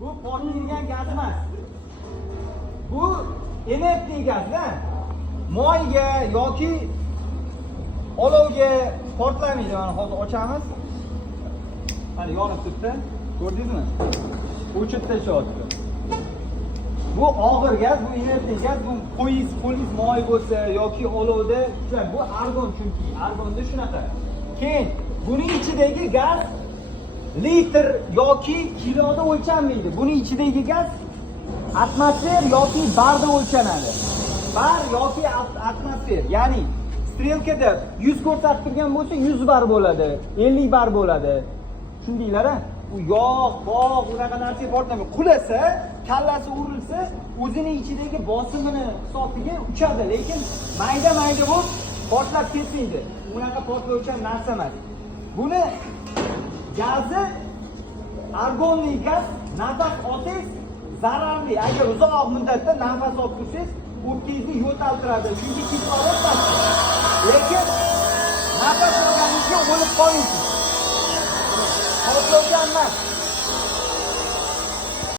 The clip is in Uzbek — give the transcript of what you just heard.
Bu portlaydigan gaz emas. Bu inertli gazda moyga yoki olovga portlamaydi. Mana hozir ochamiz. Mana yonib turibdi. Ko'rdingizmi? O'chirib tashlayapti. Bu og'ir gaz, bu inertli gaz, bu qo'liz moy bo'lsa yoki olovda ishlar. Bu argon, chunki argonda shunaqa. Keyin buning ichidagi gaz litr yoki kiloda o'lchanmaydi. Buning ichidagi gaz atmosfer yoki barda o'lchanadi. Bar yoki atmosfer, ya'ni strelkada 100 ko'rsatib turgan bo'lsa 100 bar bo'ladi, 50 bar bo'ladi. Tushundinglar-a? U yog', bog' unaqa narsa portlamaydi. Qulasa, kallasi urilsa, o'zining ichidagi bosimini hisobiga uchadi, lekin mayda-mayda bo'lib portlab ketmaydi. Unaqa portlovchi narsa emas. Buni gazi argonli gaz, nafas olsangiz zararli. Agar uzoq muddatda nafas olib tursangiz, o'pkangizni yo'taltiradi. Chunki kislorod pastda. Lekin nafas olganingizda o'lib qolmaysiz. Portlovchi emas.